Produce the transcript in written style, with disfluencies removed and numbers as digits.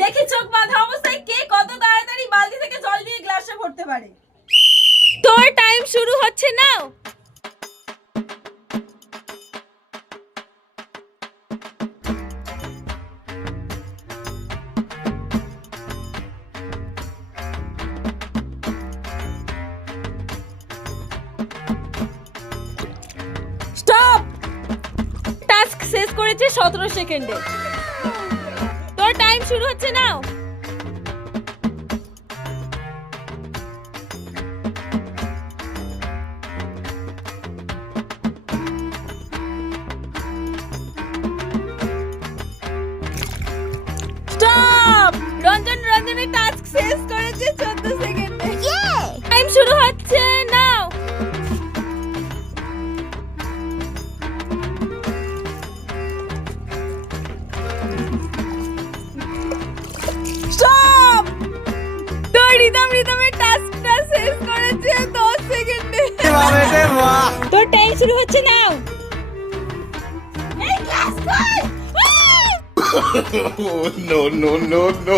দেখি চোখ বাঁধা অবস্থায় কে কত তাড়াতাড়ি বালতি থেকে জল নিয়ে গ্লাসে ভরতে পারে। তোর টাইম শুরু হচ্ছে নাও। স্টপ। টাস্ক শেষ করেছে 17 সেকেন্ডে। তোর টাইম শুরু হচ্ছে নাও। স্টপ। রঞ্জনের টাস্ক শেষ করেছে 14 সেকেন্ডে। টাইম শুরু হচ্ছে নাও। স্টপ। তোর রিদমের টাস্কটা শেষ করেছে 10 সেকেন্ডে। তোর টাইম শুরু হচ্ছে নাও। এই ক্লাস কর। Oh, no, no, no, no.